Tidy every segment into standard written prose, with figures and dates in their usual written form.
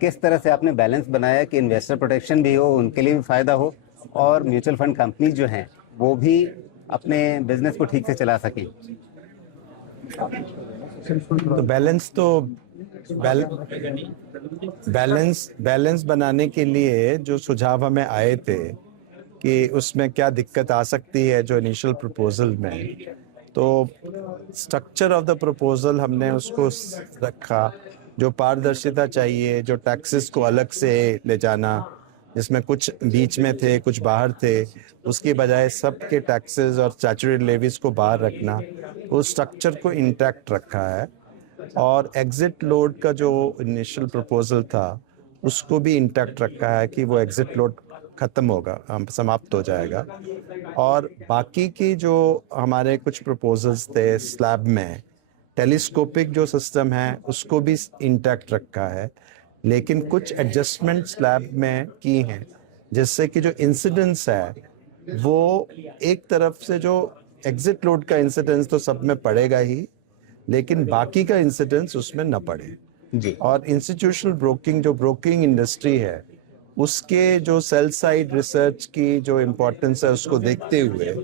किस तरह से आपने बैलेंस बनाया कि इन्वेस्टर प्रोटेक्शन भी हो, उनके लिए भी फ़ायदा हो, और म्यूचुअल फंड कंपनी जो हैं वो भी अपने बिजनेस को ठीक से चला सकें? तो बैलेंस बनाने के लिए जो सुझाव हमें आए थे कि उसमें क्या दिक्कत आ सकती है जो इनिशियल प्रपोजल में, तो स्ट्रक्चर ऑफ द प्रपोजल हमने उसको रखा। जो पारदर्शिता चाहिए, जो टैक्सेस को अलग से ले जाना, जिसमें कुछ बीच में थे कुछ बाहर थे, उसकी बजाय सबके टैक्सेस और स्टैट्यूटरी लेवीज को बाहर रखना, उस स्ट्रक्चर को इंटैक्ट रखा है। और एग्जिट लोड का जो इनिशियल प्रपोजल था उसको भी इंटैक्ट रखा है कि वो एग्जिट लोड खत्म होगा, समाप्त हो जाएगा। और बाकी की जो हमारे कुछ प्रपोजल्स थे स्लैब में, टेलीस्कोपिक जो सिस्टम है उसको भी इंटैक्ट रखा है, लेकिन कुछ एडजस्टमेंट स्लैब में की हैं, जिससे कि जो इंसिडेंस है वो एक तरफ से जो एग्जिट लोड का इंसिडेंस तो सब में पड़ेगा ही, लेकिन बाकी का इंसिडेंस उसमें न पड़े जी। और इंस्टीट्यूशनल ब्रोकिंग, जो ब्रोकिंग इंडस्ट्री है, उसके जो सेल साइड रिसर्च की जो इम्पोर्टेंस है उसको देखते हुए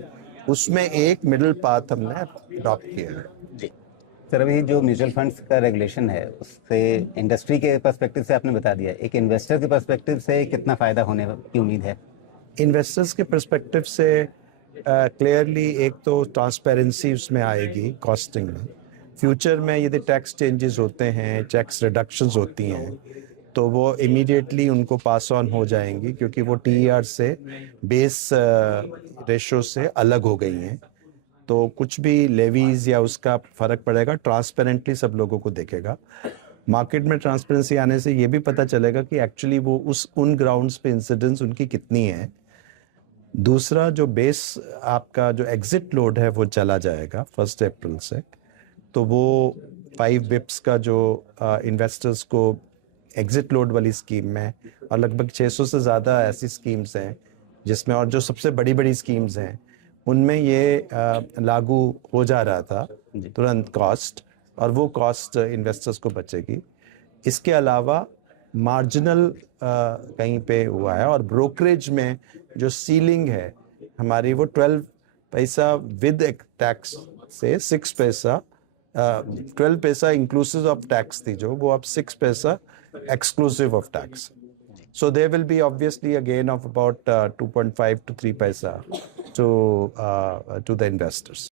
उसमें एक मिडिल पाथ हमने अडॉप्ट किया है। जी सर, अभी जो म्यूचुअल फंड्स का रेगुलेशन है उससे इंडस्ट्री के पर्सपेक्टिव से आपने बता दिया, एक इन्वेस्टर के पर्सपेक्टिव से कितना फ़ायदा होने की उम्मीद है? इन्वेस्टर्स के पर्सपेक्टिव से क्लियरली एक तो ट्रांसपेरेंसी उसमें आएगी कॉस्टिंग में। फ्यूचर में यदि टैक्स चेंजेस होते हैं, टैक्स रिडक्शंस होती हैं, तो वो इमीडिएटली उनको पास ऑन हो जाएंगी, क्योंकि वो टीईआर से बेस रेशो से अलग हो गई हैं। तो कुछ भी लेवीज या उसका फर्क पड़ेगा, ट्रांसपेरेंटली सब लोगों को देखेगा। मार्केट में ट्रांसपेरेंसी आने से ये भी पता चलेगा कि एक्चुअली वो उन ग्राउंड्स पे इंसिडेंस उनकी कितनी है। दूसरा, जो बेस आपका जो एग्जिट लोड है वो चला जाएगा 1 अप्रैल से, तो वो 5 बिप्स का जो इन्वेस्टर्स को एग्जिट लोड वाली स्कीम में, और लगभग 600 से ज़्यादा ऐसी स्कीम्स हैं जिसमें, और जो सबसे बड़ी बड़ी स्कीम्स हैं उनमें ये लागू हो जा रहा था तुरंत कॉस्ट, और वो कॉस्ट इन्वेस्टर्स को बचेगी। इसके अलावा मार्जिनल कहीं पे हुआ है, और ब्रोकरेज में जो सीलिंग है हमारी वो 12 पैसा विद टैक्स से 6 पैसा, 12 पैसा इंक्लूसिव ऑफ टैक्स थी जो, वो अब 6 पैसा exclusive of tax. So there will be obviously a gain of about 2.5 to 3 paisa to the investors.